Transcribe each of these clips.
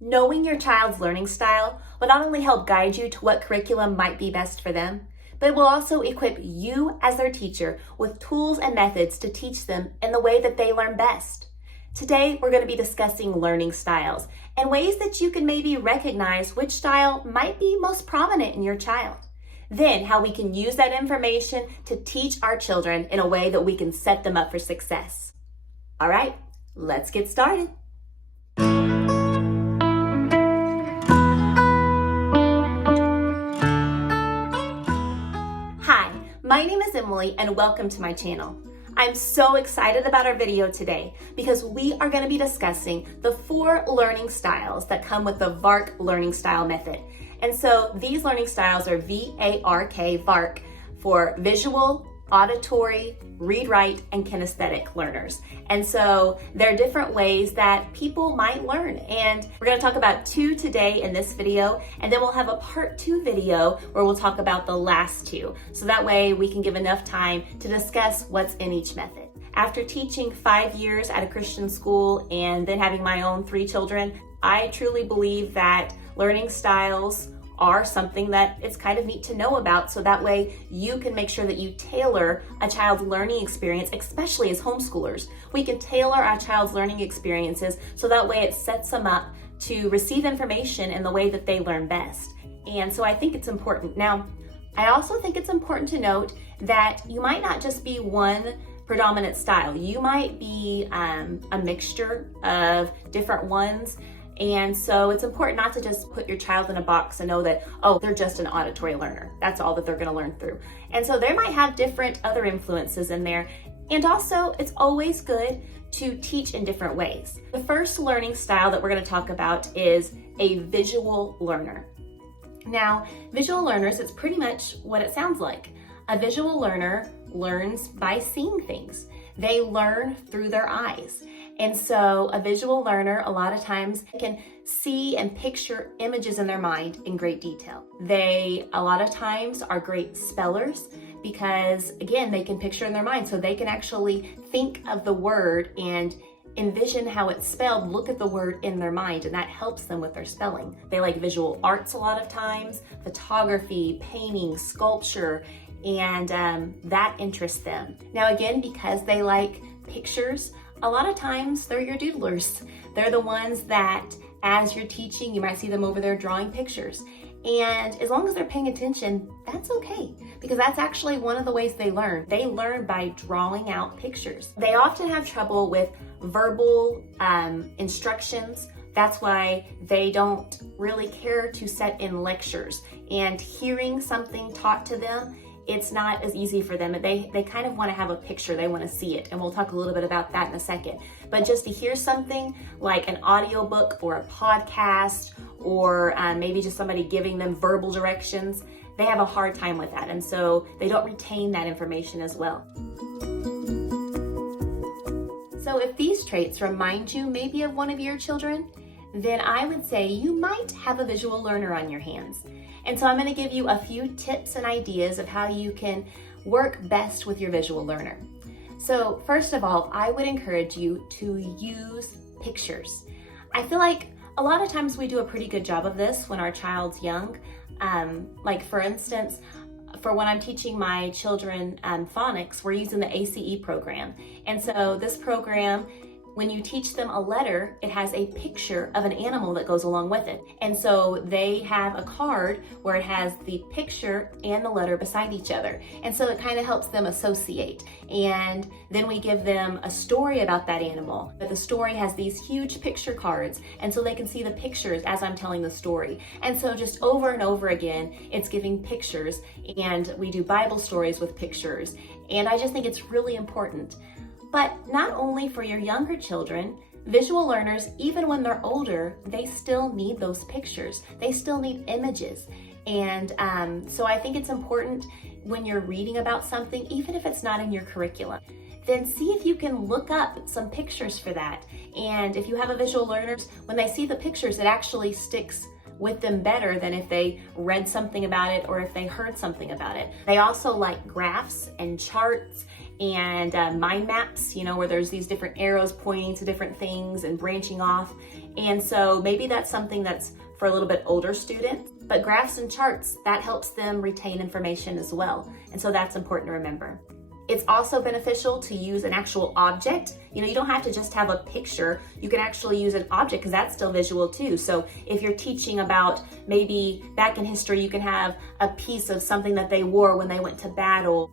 Knowing your child's learning style will not only help guide you to what curriculum might be best for them, but it will also equip you as their teacher with tools and methods to teach them in the way that they learn best. Today, we're going to be discussing learning styles and ways that you can maybe recognize which style might be most prominent in your child. Then, how we can use that information to teach our children in a way that we can set them up for success. All right, let's get started. Hi, my name is Emily and welcome to my channel. I'm so excited about our video today because we are going to be discussing the 4 learning styles that come with the VARK learning style method. And so these learning styles are VARK, VARK, for visual, auditory, read, write, and kinesthetic learners. And so there are different ways that people might learn. And we're going to talk about 2 today in this video, and then we'll have a part 2 video where we'll talk about the last 2. So that way we can give enough time to discuss what's in each method. After teaching 5 years at a Christian school and then having my own 3 children, I truly believe that learning styles are something that it's kind of neat to know about, so that way you can make sure that you tailor a child's learning experience, especially as homeschoolers. We can tailor our child's learning experiences so that way it sets them up to receive information in the way that they learn best. And so I think it's important. Now, I also think it's important to note that you might not just be one predominant style. You might be a mixture of different ones. And so it's important not to just put your child in a box and know that, oh, they're just an auditory learner. That's all that they're going to learn through. And so they might have different other influences in there. And also, it's always good to teach in different ways. The first learning style that we're going to talk about is a visual learner. Now, visual learners, it's pretty much what it sounds like. A visual learner learns by seeing things. They learn through their eyes. And so a visual learner, a lot of times, can see and picture images in their mind in great detail. They, a lot of times, are great spellers because, again, they can picture in their mind. So they can actually think of the word and envision how it's spelled, look at the word in their mind, and that helps them with their spelling. They like visual arts a lot of times, photography, painting, sculpture, and that interests them. Now, again, because they like pictures, a lot of times they're your doodlers. They're the ones that, as you're teaching, you might see them over there drawing pictures. And as long as they're paying attention, that's okay, because that's actually one of the ways they learn. They learn by drawing out pictures. They often have trouble with verbal instructions. That's why they don't really care to set in lectures. And hearing something taught to them, it's not as easy for them. They kind of want to have a picture. They want to see it. And we'll talk a little bit about that in a second. But just to hear something like an audiobook or a podcast or maybe just somebody giving them verbal directions, they have a hard time with that. And so they don't retain that information as well. So if these traits remind you maybe of one of your children, then I would say you might have a visual learner on your hands. And so I'm going to give you a few tips and ideas of how you can work best with your visual learner. So first of all, I would encourage you to use pictures. I feel like a lot of times we do a pretty good job of this when our child's young. Like for instance, for when I'm teaching my children phonics, we're using the ACE program. And so this program, when you teach them a letter, it has a picture of an animal that goes along with it. And so they have a card where it has the picture and the letter beside each other. And so it kind of helps them associate. And then we give them a story about that animal. But the story has these huge picture cards. And so they can see the pictures as I'm telling the story. And so just over and over again, it's giving pictures. And we do Bible stories with pictures. And I just think it's really important. But not only for your younger children, visual learners, even when they're older, they still need those pictures. They still need images. And so I think it's important when you're reading about something, even if it's not in your curriculum, then see if you can look up some pictures for that. And if you have a visual learner, when they see the pictures, it actually sticks with them better than if they read something about it or if they heard something about it. They also like graphs and charts and mind maps, where there's these different arrows pointing to different things and branching off. And so maybe that's something that's for a little bit older students, but graphs and charts, that helps them retain information as well. And so that's important to remember. It's also beneficial to use an actual object. You don't have to just have a picture. You can actually use an object because that's still visual too. So if you're teaching about maybe back in history, you can have a piece of something that they wore when they went to battle.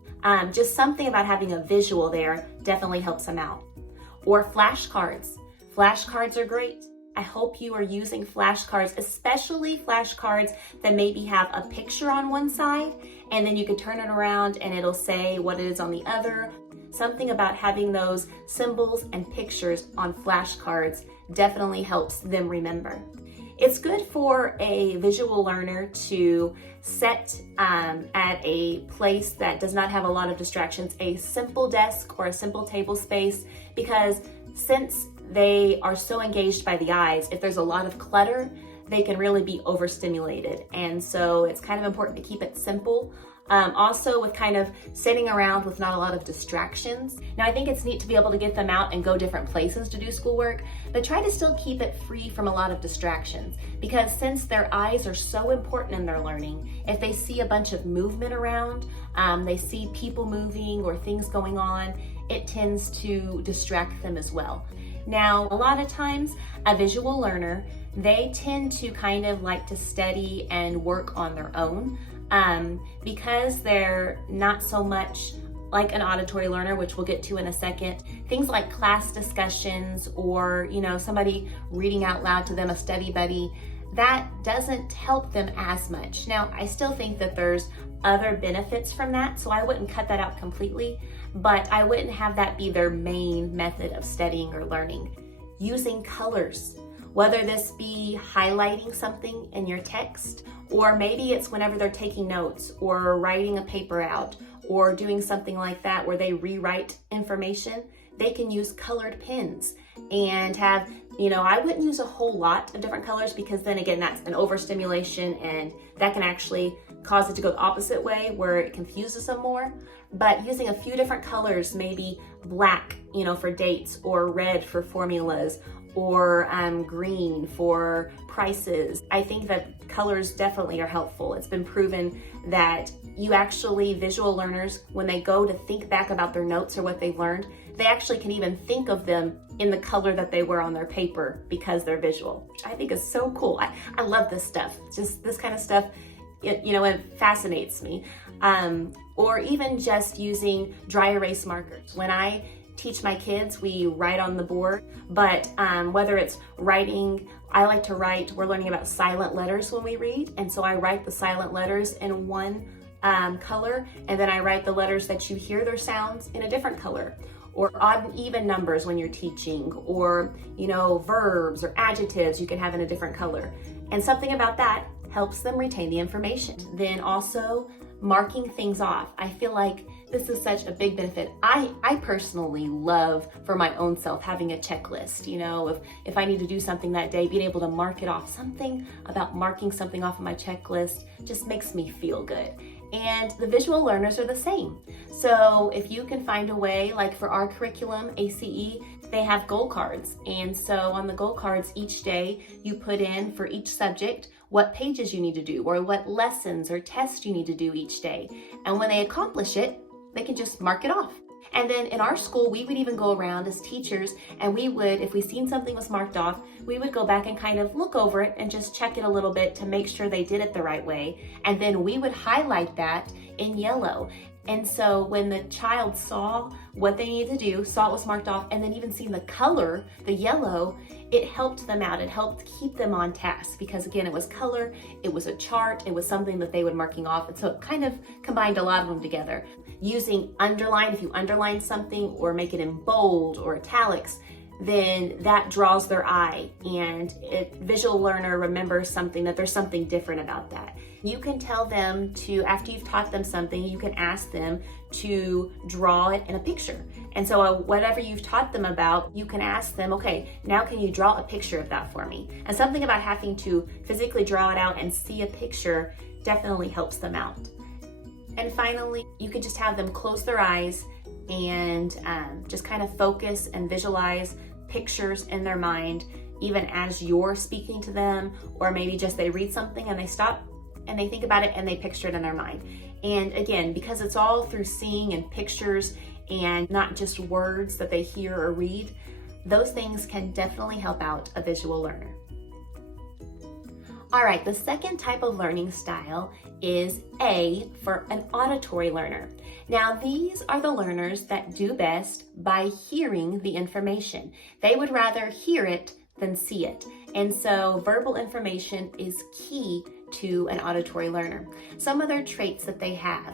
Just something about having a visual there definitely helps them out. Or flashcards. Flashcards are great. I hope you are using flashcards, especially flashcards that maybe have a picture on one side and then you can turn it around and it'll say what it is on the other. Something about having those symbols and pictures on flashcards definitely helps them remember. It's good for a visual learner to set at a place that does not have a lot of distractions, a simple desk or a simple table space, because since they are so engaged by the eyes, if there's a lot of clutter, they can really be overstimulated. And so it's kind of important to keep it simple. Also with kind of sitting around with not a lot of distractions. Now I think it's neat to be able to get them out and go different places to do schoolwork, but try to still keep it free from a lot of distractions, because since their eyes are so important in their learning, if they see a bunch of movement around, they see people moving or things going on, it tends to distract them as well. Now, a lot of times a visual learner, they tend to kind of like to study and work on their own because they're not so much like an auditory learner, which we'll get to in a second. Things like class discussions or, somebody reading out loud to them, a study buddy, that doesn't help them as much. Now, I still think that there's other benefits from that, so I wouldn't cut that out completely, but I wouldn't have that be their main method of studying or learning. Using colors, whether this be highlighting something in your text, or maybe it's whenever they're taking notes or writing a paper out or doing something like that where they rewrite information, they can use colored pens and have, I wouldn't use a whole lot of different colors because then again, that's an overstimulation and that can actually cause it to go the opposite way where it confuses them more. But using a few different colors, maybe black, for dates, or red for formulas, or green for prices. I think that colors definitely are helpful. It's been proven that visual learners, when they go to think back about their notes or what they've learned, they actually can even think of them in the color that they were on their paper because they're visual, which I think is so cool. I love this stuff. Just this kind of stuff, it fascinates me. Or even just using dry erase markers. When I teach my kids, we write on the board, but whether it's writing, I like to write, we're learning about silent letters when we read, and so I write the silent letters in one color, and then I write the letters that you hear their sounds in a different color. Or odd and even numbers when you're teaching, or verbs or adjectives you can have in a different color. And something about that helps them retain the information. Then also marking things off. I feel like this is such a big benefit. I personally love for my own self having a checklist. If I need to do something that day, being able to mark it off. Something about marking something off of my checklist just makes me feel good. And the visual learners are the same. So if you can find a way, like for our curriculum, ACE, they have goal cards. And so on the goal cards each day, you put in for each subject what pages you need to do or what lessons or tests you need to do each day. And when they accomplish it, they can just mark it off. And then in our school, we would even go around as teachers and we would, if we seen something was marked off, we would go back and kind of look over it and just check it a little bit to make sure they did it the right way. And then we would highlight that in yellow. And so when the child saw what they needed to do, saw it was marked off, and then even seeing the color, the yellow, it helped them out. It helped keep them on task because again, it was color, it was a chart, it was something that they were marking off. And so it kind of combined a lot of them together. Using underline, if you underline something or make it in bold or italics, then that draws their eye, and visual learner remembers something, that there's something different about that. You can tell them to, after you've taught them something, you can ask them to draw it in a picture. And so whatever you've taught them about, you can ask them, okay, now can you draw a picture of that for me? And something about having to physically draw it out and see a picture definitely helps them out. And finally, you could just have them close their eyes and just kind of focus and visualize pictures in their mind. even as you're speaking to them, or maybe just they read something and they stop and they think about it and they picture it in their mind. And again, because it's all through seeing and pictures and not just words that they hear or read, those things can definitely help out a visual learner. All right, the second type of learning style is A for an auditory learner. Now, these are the learners that do best by hearing the information. They would rather hear it than see it. And so verbal information is key to an auditory learner. Some of their traits that they have.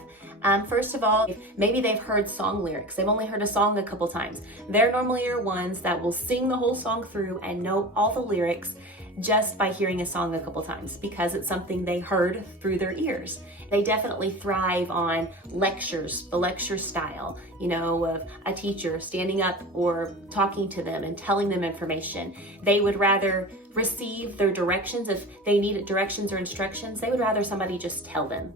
First of all, maybe they've heard song lyrics. They've only heard a song a couple times. They're normally are ones that will sing the whole song through and know all the lyrics just by hearing a song a couple times because it's something they heard through their ears. They definitely thrive on lectures, the lecture style, of a teacher standing up or talking to them and telling them information. They would rather receive their directions. If they needed directions or instructions, they would rather somebody just tell them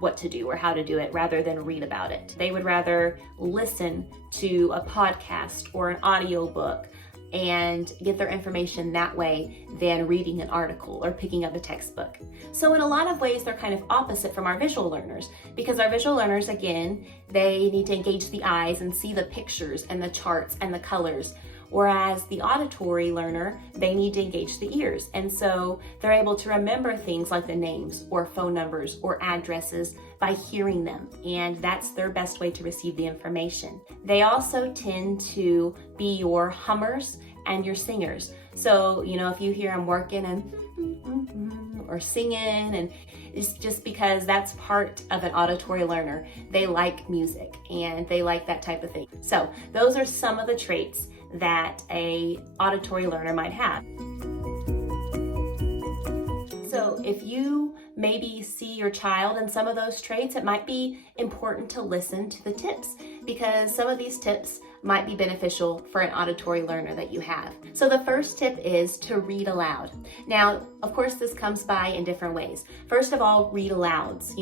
what to do or how to do it rather than read about it. They would rather listen to a podcast or an audio book and get their information that way than reading an article or picking up a textbook. So in a lot of ways, they're kind of opposite from our visual learners, because our visual learners, again, they need to engage the eyes and see the pictures and the charts and the colors. Whereas the auditory learner, they need to engage the ears. And so they're able to remember things like the names or phone numbers or addresses by hearing them. And that's their best way to receive the information. They also tend to be your hummers and your singers. So, if you hear them working and or singing, and it's just because that's part of an auditory learner. They like music and they like that type of thing. So those are some of the traits that a auditory learner might have. So if you maybe see your child in some of those traits, it might be important to listen to the tips, because some of these tips might be beneficial for an auditory learner that you have. So the first tip is to read aloud. Now, of course, this comes by in different ways. First of all, read alouds.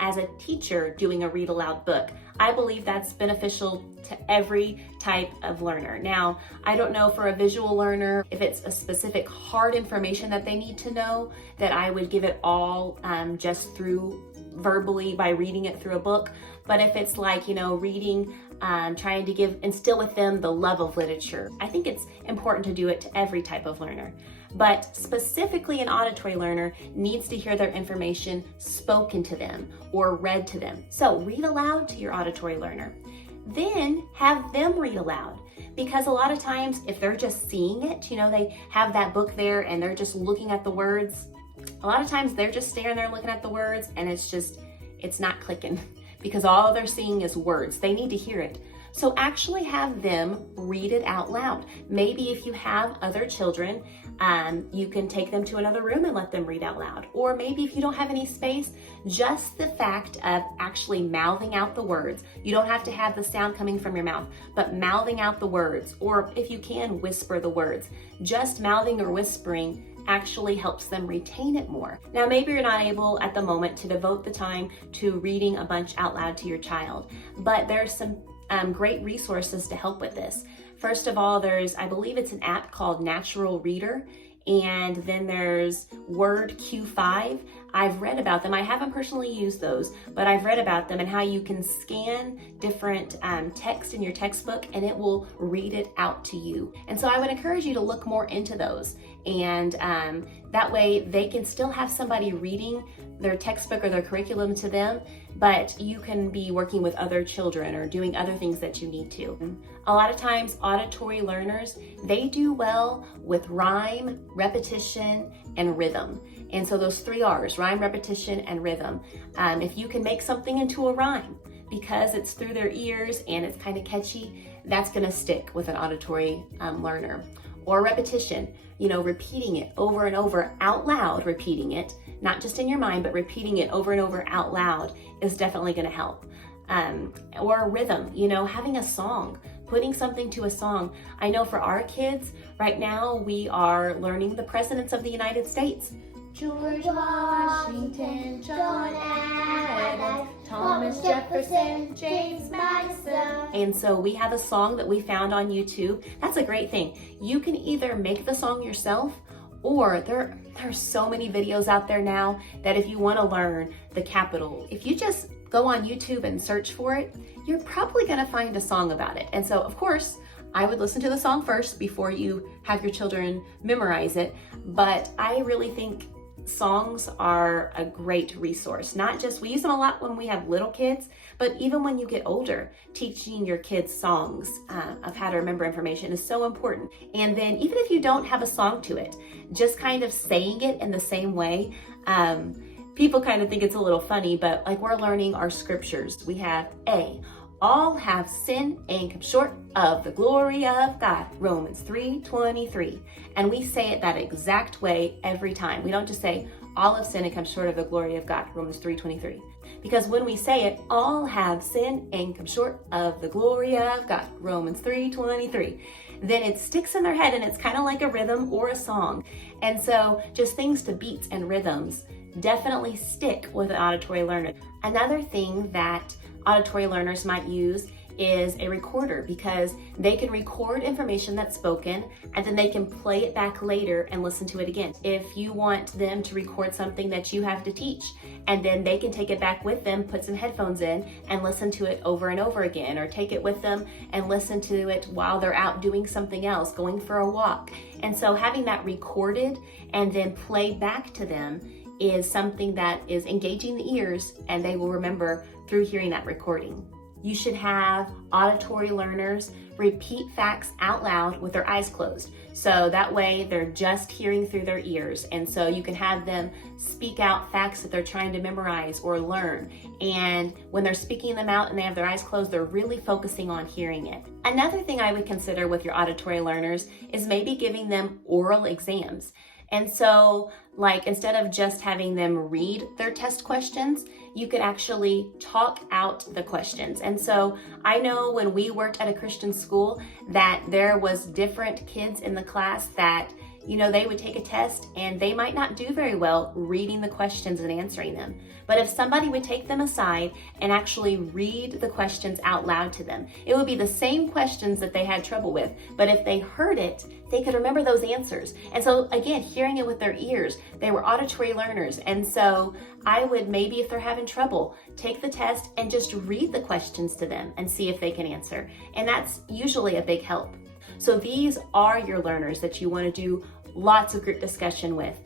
As a teacher doing a read aloud book, I believe that's beneficial to every type of learner. Now, I don't know for a visual learner if it's a specific hard information that they need to know, that I would give it all just through verbally by reading it through a book. But if it's like, reading, trying to instill with them the love of literature, I think it's important to do it to every type of learner. But specifically an auditory learner needs to hear their information spoken to them or read to them. So read aloud to your auditory learner. Then have them read aloud. Because a lot of times if they're just seeing it, they have that book there and they're just looking at the words. A lot of times they're just staring there looking at the words and it's not clicking because all they're seeing is words. They need to hear it. So actually have them read it out loud. Maybe if you have other children, you can take them to another room and let them read out loud. Or maybe if you don't have any space, just the fact of actually mouthing out the words. You don't have to have the sound coming from your mouth, but mouthing out the words, or if you can, whisper the words. Just mouthing or whispering actually helps them retain it more. Now, maybe you're not able at the moment to devote the time to reading a bunch out loud to your child, but there's some great resources to help with this. First of all, I believe it's an app called Natural Reader, and then there's Word Q5. I've read about them. I haven't personally used those, but I've read about them and how you can scan different text in your textbook and it will read it out to you. And so I would encourage you to look more into those. And that way they can still have somebody reading their textbook or their curriculum to them, but you can be working with other children or doing other things that you need to. A lot of times auditory learners, they do well with rhyme, repetition, and rhythm. And so those 3 R's, rhyme, repetition, and rhythm. If you can make something into a rhyme because it's through their ears and it's kind of catchy, that's gonna stick with an auditory learner. Or repetition, repeating it over and over out loud, repeating it, not just in your mind, but repeating it over and over out loud is definitely gonna help. Or rhythm, having a song, putting something to a song. I know for our kids, right now we are learning the presidents of the United States. George Washington, John Adams, Thomas Jefferson, James Madison. And so we have a song that we found on YouTube. That's a great thing. You can either make the song yourself, or there are so many videos out there now that if you want to learn the capital, if you just go on YouTube and search for it, you're probably going to find a song about it. And so, of course, I would listen to the song first before you have your children memorize it. But I really think songs are a great resource. Not just, we use them a lot when we have little kids, but even when you get older, teaching your kids songs of how to remember information is so important. And then even if you don't have a song to it, just kind of saying it in the same way, people kind of think it's a little funny, but like we're learning our scriptures. We have all have sinned and come short of the glory of God, Romans 3:23. And we say it that exact way every time. We don't just say, all have sinned and come short of the glory of God, Romans 3:23. Because when we say it, all have sinned and come short of the glory of God, Romans 3:23, then it sticks in their head and it's kind of like a rhythm or a song. And so just things to beats and rhythms definitely stick with an auditory learner. Another thing that auditory learners might use is a recorder, because they can record information that's spoken and then they can play it back later and listen to it again. If you want them to record something that you have to teach, and then they can take it back with them, put some headphones in and listen to it over and over again, or take it with them and listen to it while they're out doing something else, going for a walk. And so having that recorded and then played back to them is something that is engaging the ears, and they will remember through hearing that recording. You should have auditory learners repeat facts out loud with their eyes closed. So that way they're just hearing through their ears. And so you can have them speak out facts that they're trying to memorize or learn. And when they're speaking them out and they have their eyes closed, they're really focusing on hearing it. Another thing I would consider with your auditory learners is maybe giving them oral exams. And so, like, instead of just having them read their test questions, you could actually talk out the questions. And so I know when we worked at a Christian school that there was different kids in the class that, you know, they would take a test and they might not do very well reading the questions and answering them. But if somebody would take them aside and actually read the questions out loud to them, it would be the same questions that they had trouble with. But if they heard it, they could remember those answers. And so again, hearing it with their ears, they were auditory learners. And so I would maybe, if they're having trouble, take the test and just read the questions to them and see if they can answer. And that's usually a big help. So these are your learners that you want to do lots of group discussion with,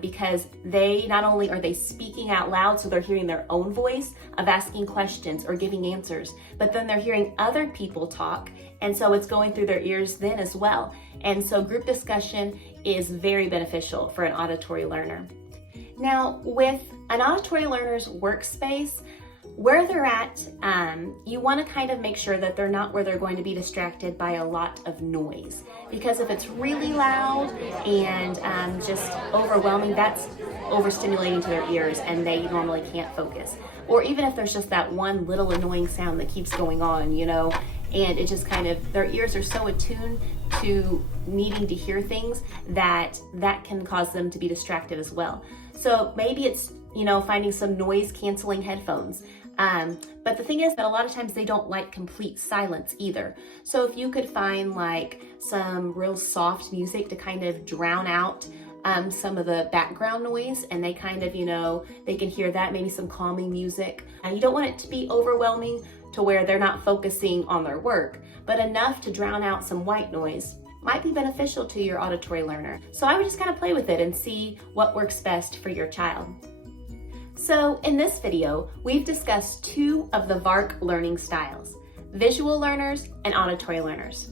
because they not only are they speaking out loud, so they're hearing their own voice of asking questions or giving answers, but then they're hearing other people talk, and so it's going through their ears then as well. And so group discussion is very beneficial for an auditory learner. Now, with an auditory learner's workspace, where they're at, you want to kind of make sure that they're not where they're going to be distracted by a lot of noise. Because if it's really loud and just overwhelming, that's overstimulating to their ears and they normally can't focus. Or even if there's just that one little annoying sound that keeps going on, you know, and it just kind of, their ears are so attuned to needing to hear things that can cause them to be distracted as well. So maybe it's, you know, finding some noise canceling headphones. But the thing is that a lot of times they don't like complete silence either. So if you could find like some real soft music to kind of drown out some of the background noise, and they kind of, you know, they can hear that, maybe some calming music. And you don't want it to be overwhelming to where they're not focusing on their work, but enough to drown out some white noise might be beneficial to your auditory learner. So I would just kind of play with it and see what works best for your child. So in this video, we've discussed two of the VARK learning styles, visual learners and auditory learners.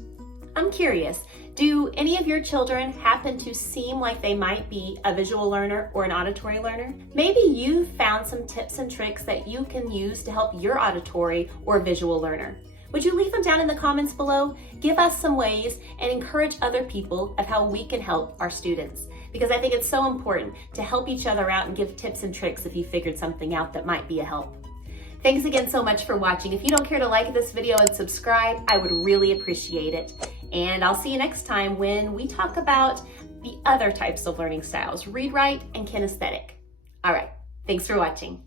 I'm curious, do any of your children happen to seem like they might be a visual learner or an auditory learner? Maybe you've found some tips and tricks that you can use to help your auditory or visual learner. Would you leave them down in the comments below? Give us some ways and encourage other people of how we can help our students. Because I think it's so important to help each other out and give tips and tricks if you figured something out that might be a help. Thanks again so much for watching. If you don't care to like this video and subscribe, I would really appreciate it. And I'll see you next time when we talk about the other types of learning styles, read-write and kinesthetic. All right, thanks for watching.